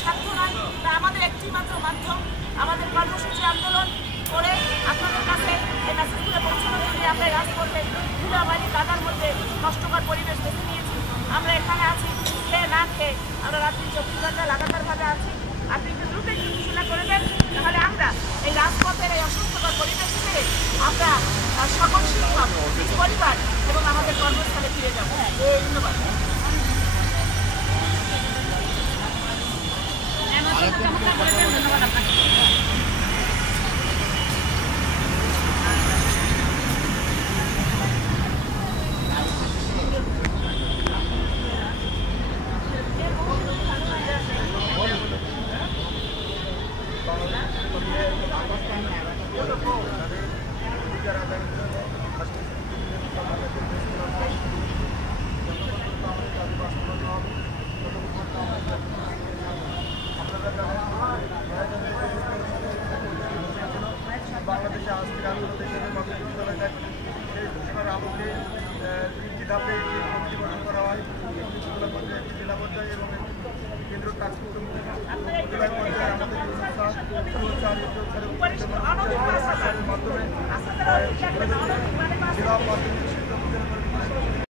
স্বার্থ নয়, তা আমাদের একটি মাত্র মাধ্যম, আমাদের কর্মসূচি আন্দোলন করে আপনাদের কাছে এই মেসেজগুলো পৌঁছানোর জন্য আমরা রাজপথে ধুলাবালি কাদার মধ্যে কষ্টকর পরিবেশ বেছে নিয়েছি। আমরা এখানে আছি খেয়ে না খেয়ে, আমরা রাত্রি 24 ঘন্টা লাগাতারভাবে আছি। আপনি একটু দ্রুত একটু ঘোষণা করে দেন, তাহলে আমরা এই রাজপথের এই অসুস্থকর পরিবেশ থেকে আমরা সকল শিক্ষক, পরিবার এবং আমাদের কর্মস্থলে ফিরে যাব। ধন্যবাদ। ধন্যবাদ আপনাকে। বাংলাদেশে আজকের আন্দোলন দেশের মাধ্যমে বিদ্যালয় সেই ঘোষণার আলোকে 3টি ধাপে একটি কমিটি গঠন করা হয়। কমিটিগুলো পর্যায়ে একটি জেলা পর্যায়ে এবং একটি কেন্দ্রীয় টাস্কফোর্স জেলা পর্যায়ে আমাদের মাধ্যমে জেলা মাধ্যমিক শিক্ষা